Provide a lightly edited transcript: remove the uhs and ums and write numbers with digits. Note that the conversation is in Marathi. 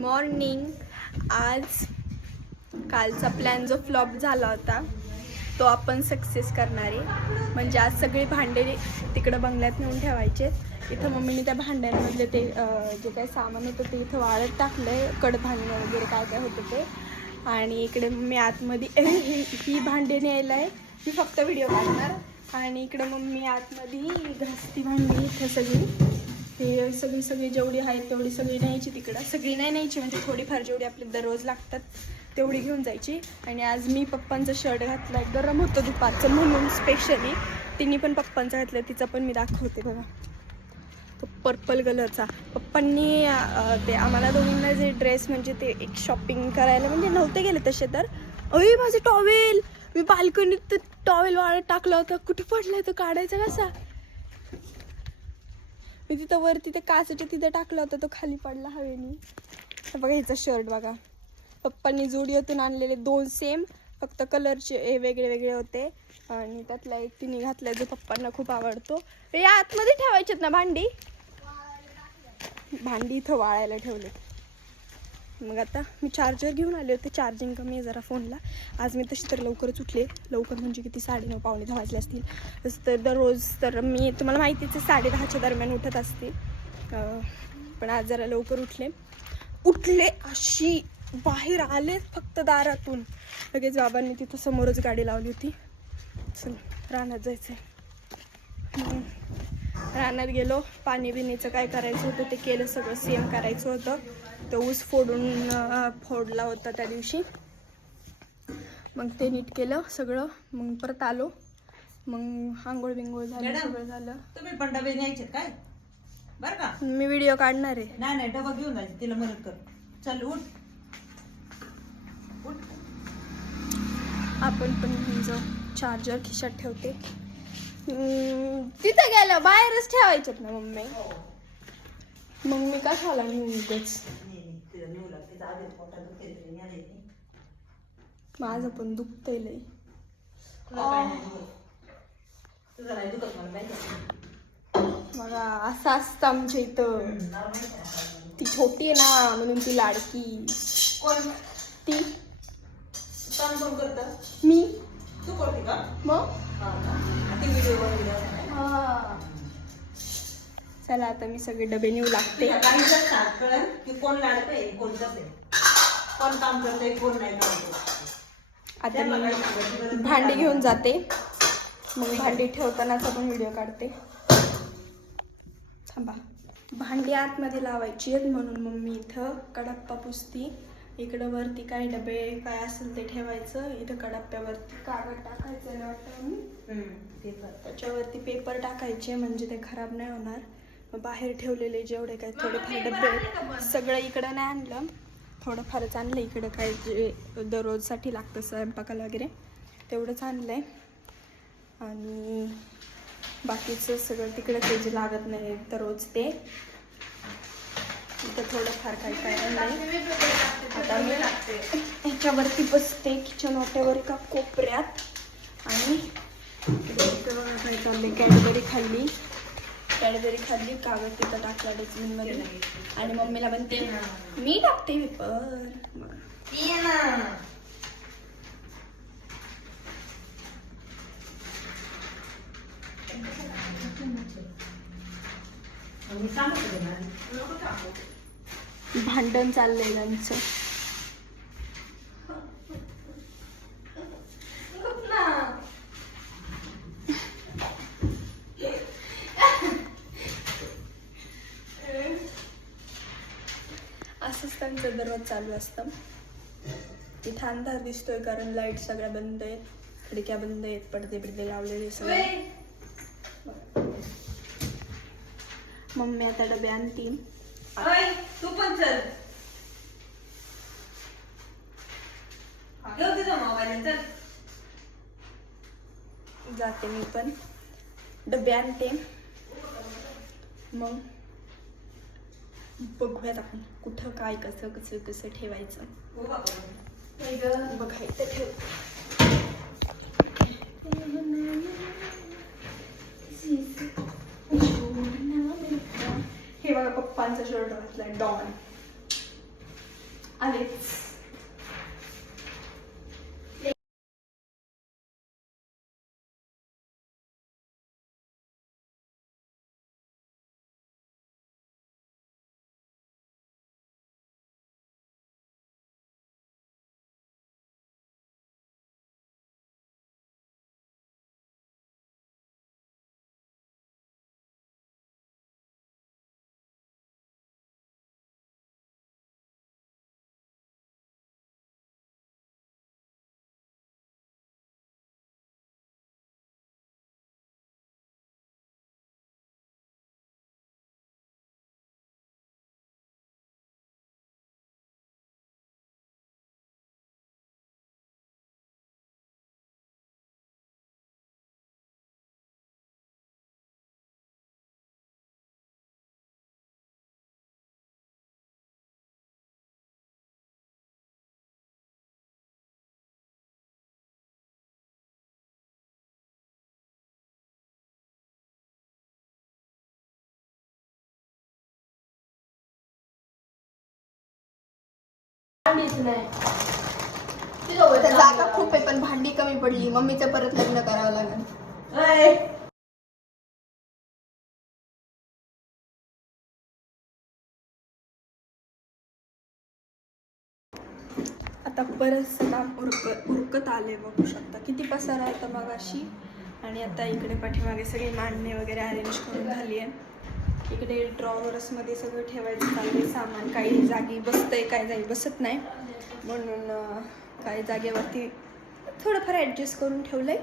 मॉर्निंग. आज कालचा प्लॅन जो फ्लॉप झाला होता तो आपण सक्सेस करणार आहे. म्हणजे आज सगळे भांडे तिकडं बंगल्यात नेऊन ठेवायचे. इथं मम्मीने त्या भांड्यांमधले ते जे काही सामान होतं ते इथं वाळत टाकलंय. कडधान्य वगैरे काय काय होतं ते. आणि इकडे मम्मी आतमध्ये ही भांडे न्यायला आहे. मी फक्त व्हिडिओ काढणार. आणि इकडे मम्मी आतमध्ये घासती भांडी इथं सगळी. ते सगळी जेवढी आहेत तेवढी सगळी न्यायची तिकडं. सगळी नाही न्यायची म्हणजे थोडीफार जेवढी आपली दररोज लागतात तेवढी घेऊन जायची. आणि आज मी पप्पांचं शर्ट घातलं. गरम होतं दुपारचं म्हणून स्पेशली. तिने पण पप्पांचं घातलं. तिचं पण मी दाखवते बघा. तो पर्पल कलरचा. पप्पांनी ते आम्हाला दोघींना जे ड्रेस म्हणजे ते एक शॉपिंग करायला म्हणजे नव्हते गेले तसे तर. अय माझं टॉवेल. मी बाल्कनीत टॉवेल वाळत टाकला होता. कुठे पडलाय तो काढायचा कसा. मी तिथं वरती ते काचेच्या तिथं टाकला होता तो खाली पडला हवेनी. बघा हिचा शर्ट बघा. पप्पांनी जुडिओतून आणलेले 2 सेम फक्त कलरचे वेगळे वेगळे होते. आणि त्यातला एक तिने घातलाय जो पप्पांना खूप आवडतो. हे आतमध्ये ठेवायचेत ना भांडी. भांडी इथं वाळायला ठेवले. मग आता मी चार्जर घेऊन आले होते. चार्जिंग कमी आहे जरा फोनला. आज मी तशी तर लवकरच उठले. लवकर म्हणजे किती 9:30 पावणे 10 वाजले असतील. तसं तर दररोज तर मी तुम्हाला माहितीच आहे 10:30च्या दरम्यान उठत असते. पण आज जरा लवकर उठले अशी बाहेर आले फक्त दारातून लगेच बाबांनी तिथं समोरच गाडी लावली होती. चल रानात जायचं. रानात गेलो. पाणी बिणीचं काय करायचं होतं ते केलं. सगळं सेम करायचं होतं. तो ऊस फोडला होता त्या दिवशी. मग ते नीट केलं सगळं. मग परत आलो. मग आंघोळ बिंघोळ झालं. सगळं झालं. तुम्ही पण डबे न्यायचे काय बर का. मी व्हिडिओ काढणार आहे. नाही डबा घेऊन जायचे. तिला मदत कर. चल उठ. आपण पण चार्जर खिशात ठेवते. तिथं गेलं बाहेरच ठेवायचेत ना मम्मी. मग मी का खाला उगाच. माझं पण दुखतंय लय. बघा असं असतं आमच्या इथं. ती छोटी आहे ना म्हणून ती लाडकी. कोण ती कोण करत. मी. तू करते का मग. ती व्हिडिओ बनवली. चला आता मी सगळे डबे नेऊ लागते. काही जर कळेल की कोण लाडकं कोण कसं कोण काम करतंय कोण नाही करत. आता मी भांडी घेऊन जाते. मग भांडी ठेवतानाचा पण व्हिडिओ काढते. थांबा. भांडी आतमध्ये लावायची आहेत म्हणून मम्मी इथं कडप्पा पुसती. इकडं वरती काय डबे काय असेल ते ठेवायचं. इथं कडप्प्यावरती कागद टाकायचं वाटतं. त्याच्यावरती पेपर टाकायचे म्हणजे ते खराब नाही होणार. मग बाहेर ठेवलेले जेवढे काय थोडेफार डबे सगळं इकडं नाही आणलं. थोडंफारच आणलं इकडं काय जे दररोजसाठी लागतं स्वयंपाकाला वगैरे तेवढंच आणलं आहे. आणि बाकीचं सगळं तिकडं ते जे लागत नाही दररोज ते इथं थोडंफार काय काय आणलं आहे. आता मी ह्याच्यावरती बसते किचन वाट्यावर एका कोपऱ्यात. आणि काय चाललंय. कॅडबरी खाल्ली. कागद तिथं टाकला डस्टबिनमध्ये. आणि मम्मीला म्हणते मी टाकते पेपर. भांडण चाललंय त्यांचं. असंच त्यांचं दररोज चालू असतं. इथं अंधार दिसतोय कारण लाईट सगळ्या बंद आहेत. खिडक्या बंद आहेत. पडदे लावलेले सगळे. मम्मी आता डबे आणतील. तू पण चल. जाते मी पण डबे आणते. मग बघूयात आपण कुठं काय कसं ठेवायचं. बघायचं ठेव. हे बघा पप्पांचा शर्ट घातलाय डॉन. आलेच. जागा खूप आहे पण भांडी कमी पडली. मम्मीचं परत लग्न करावं लागेल. आता बरंचसं काम उरकत आले. बघू शकता किती पसारा होता मगाशी. आणि आता इकडे पाठीमागे सगळी मांडणी वगैरे अरेंज करून झाली आहे. इकडे ड्रॉवर्समध्ये सगळं ठेवायचं चाललंय सामान. काही जागी बसतंय, काही जागी बसत नाही, म्हणून काही जागेवरती थोडंफार ॲडजस्ट करून ठेवलंय.